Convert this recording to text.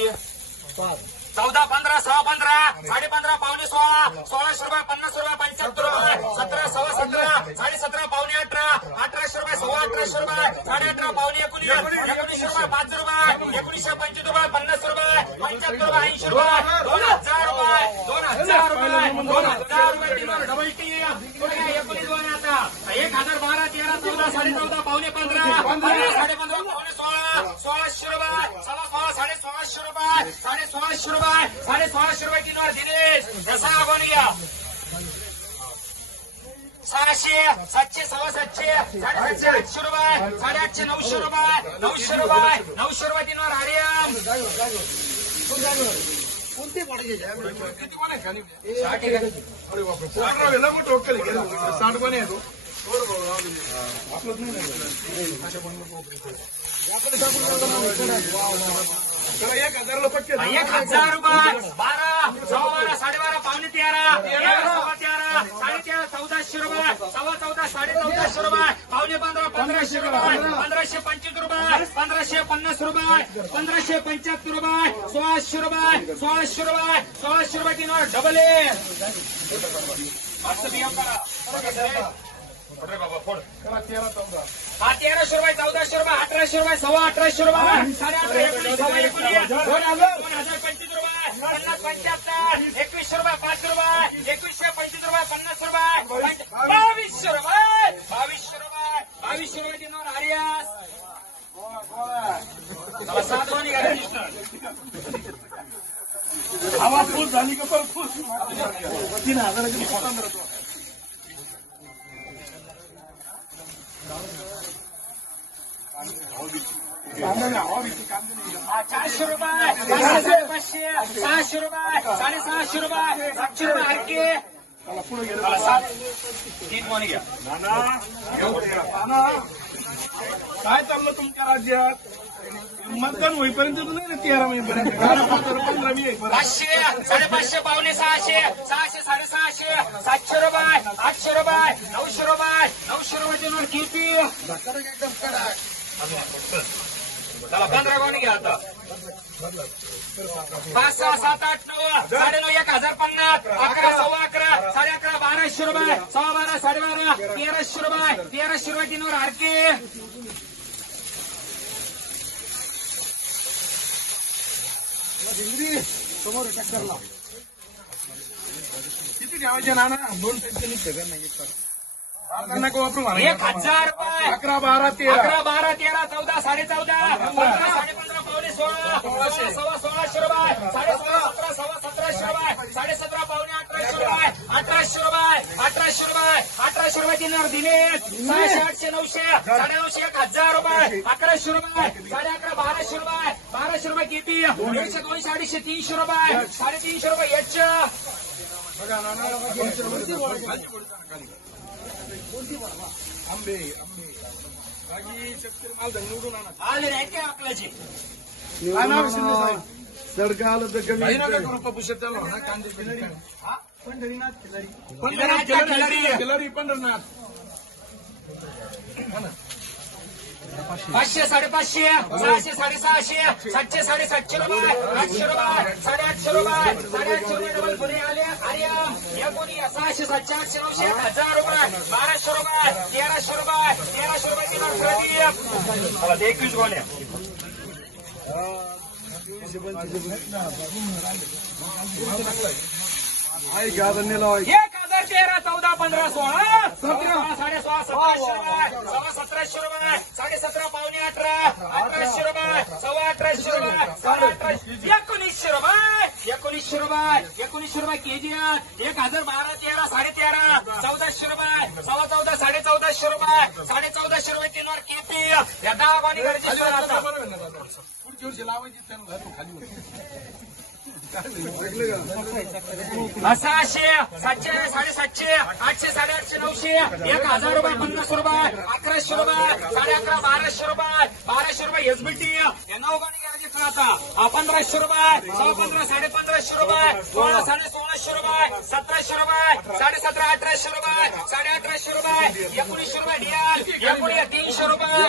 किती? चौदा पंधरा सहा पंधरा साडे पंधरा पावणे सोळा सोळाशे रुपये पन्नास रुपये पंच्याहत्तर रुपये सतरा सव्वा सतरा साडे सतरा पावणे अठरा अठराशे रुपये सव्वा अठराशे रुपये साडे अठरा पावणे एकोणीस एकोणीसशे रुपये पाच रुपये एकोणीसशे पंचवीस रुपये पन्नास रुपये पंच्याहत्तर रुपये ऐंशी रुपये दोन हजार रुपये दोन हजार रुपये दोन हजार रुपये डबल टी एकोणीस दोन आता एक हजार बारा तेरा चौदा साडे चौदा पावणे पंधरा पंधरा साडे पंधरा पावणे सोळा सोळाशे रुपये सव्वा सोळा साडे सोळाशे रुपये साडे सोळाशे रुपये साडे सोळाशे रुपये किलोवर दिनेश. कसा आपण घ्या सहाशे सातशे सव्वा सातशे साडेसातशे आठशे रुपये साडेआठशे नऊशे रुपये नऊशे रुपये नऊशे रुपये दिनवर आर्यम कोणते साठ पण आहे तो. त्याला एक हजारला पटके एक हजार रुपये. बारा सव्वा बारा साडेबारा पावणे तेरा. तेरा सव्वा तेरा साडे तेरा चौदाशे रुपये. सव्वा चौदा साडे चौदाशे रुपये. पावणे पंधरा पंधराशे रुपये. पंधराशे पंचवीस रुपये. पंधराशे पन्नास रुपये. पंधराशे पंच्याहत्तर रुपये. सोळाशे रुपये. सोळाशे रुपये. सोळाशे रुपये किलोवर डबल ए. बाबा, फोड. हा तेराशे रुपये चौदाशे रुपये अठराशे रुपये सव्वा अठराशे रुपये साडे अठरा एकोणीस सव्वा एकोणीस. दोन हजार दोन हजार पंचवीस रुपये. पन्नास पंच्याहत्तर. एकवीसशे रुपये पाच रुपये एकवीसशे पंचवीस रुपये पन्नास रुपये. पंच- बावीसशे रुपये बावीसशे रुपये बावीसशे रुपये दिनावर आर्यास चला, सात वाणी घाला कृष्ण. हवा फुल झाली का? पण फुल. तीन हजाराची चारशे रुपये पाचशे सहाशे रुपये साडेसहाशे रुपये सातशे रुपये हरके तीन घ्या काय चाललं तुमच्या राज्यात मतदान होईपर्यंत नाही ना तेरा महिन्यापर्यंत पंधरा वीस पर्यंत. पाचशे साडेपाचशे पावणे सहाशे सहाशे साडेसहाशे सातशे रुपये आठशे रुपये नऊशे रुपये नऊशे रुपये देणार किती चला पंधरा कोणी घ्या आता. पाच सहा सात आठ नऊ साडे नऊ एक हजार पन्नास अकरा सव्वा अकरा साडे अकरा बाराशे रुपये सव्वा बारा साडे बारा तेराशे रुपये तेराशे रुपये दिनवर आरके. समोर आहे टक्करला किती ठेवायचे नाना? दोन टक्के निघते का? नाही एक नका वापरू म्हणा. एक हजार रुपये अकरा बारा तेरा अकरा बारा तेरा चौदा साडे चौदा पंधरा साडे पंधरा पावणे सोळा सोळा सव्वा सोळाशे रुपये साडे सोळा सतरा सव्वा सतराशे रुपये साडे सतरा पावणे अठराशे रुपये अठराशे रुपये अठराशे रुपये अठराशे रुपये दिनार दिनेश सहाशे आठशे नऊशे साडे नऊशे एक हजार रुपये अकराशे रुपये साडे अकरा बाराशे रुपये बाराशे रुपये किती दोनशे दोनशे अडीचशे तीनशे रुपये साडेतीनशे रुपये याच आंबे आंबे बाकी शेतकरी माल धंदा निवडून आणा आले नाही काय आपल्याची काय नाव आहे शिंदे साहेब सडका आलं तर कमी काही नका करू पप्पू शेट त्याला म्हणा कांदे पिंदे काय. पंढरीनाथ खिलारी पंढरनाथ खिलारी. खिलारी खिलारी पंढरनाथ पाचशे साडेपाचशे सहाशे साडेसहाशे सातशे साडेसातशे रुपये आठशे रुपये साडेआठशे रुपये साडेआठशे रुपये डबल पुणे आले. आर्यम या कोणी सहाशे सातशे आठशे नऊशे हजार रुपये बाराशे रुपये तेराशे रुपये तेराशे रुपये एकवीस गोण्या आहे का आता नेला चौदा पंधरा सोळा. सतरा. साडे सोळा सतराशे रुपये सव्वा सतराशे रुपये. साडे सतरा पावणे अठरा. अठराशे रुपये. सव्वा अठराशे रुपये. साडे अठराशे. एकोणीसशे रुपये. एकोणीसशे रुपये. एकोणीसशे रुपये केजी एक हजार बारा तेरा साडे तेरा चौदाशे रुपये. सव्वा चौदा साडे चौदाशे रुपये. साडे चौदाशे रुपये तीनवर केपी. या दहा पाणी गरजेचं लावायची खाली. सहाशे सातशे साडेसातशे आठशे साडेआठशे नऊशे एक हजार रुपये पन्नास रुपये अकराशे रुपये साडे अकरा बाराशे रुपये बाराशे रुपये एसबीटी या नऊ गाडी आता. पंधराशे रुपये सव्वा पंधरा साडे पंधराशे रुपये सोळा साडे सोळाशे रुपये सतराशे रुपये साडे सतरा अठराशे रुपये साडे अठराशे रुपये एकोणीसशे रुपये डियाल एकोणीस तीनशे रुपये.